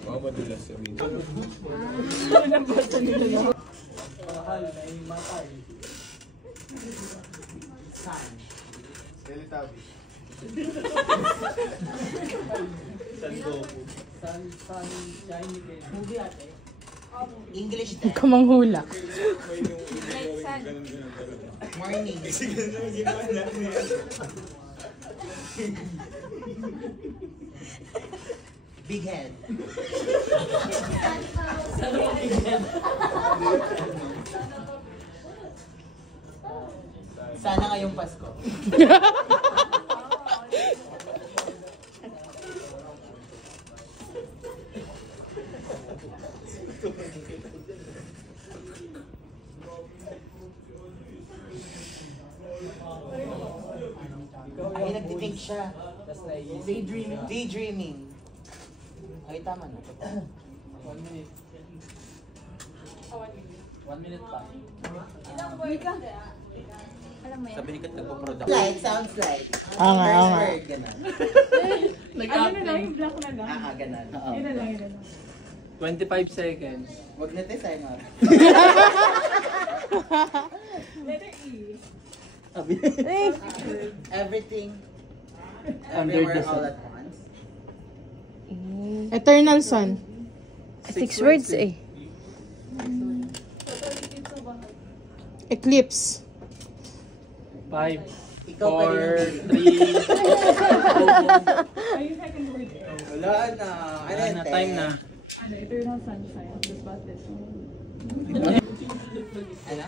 Baka madulas sabihin. Nabasa nila yun. Mahal na yung matay. San. Teletubbies. San Goku. San Shiny Ken. Movie ate. English Kamanghula. morning. Kasi ganun naman ginawa natin yan. Big head. Sana ngayong Pasko. Ay, nagtitink siya. Daydreaming. Daydreaming. Ay, tama na. 1 minute. 1 minute pa. Sabi ni Kat nagpo-product. Like, sounds like. Nga. Word, ganun. Ano na lang, yung black na lang. Ganun. Yun na lang. 25 seconds. Wag na tayo sign out. Letter E. Everything. Under Everywhere the all sun. at once. Eternal Sun. 6 words eh. Eclipse. 5, Ikaw pa 4, rin. 3, Wala na. Wala na, time na. Eternal Sunshine. Just about this one. Ano?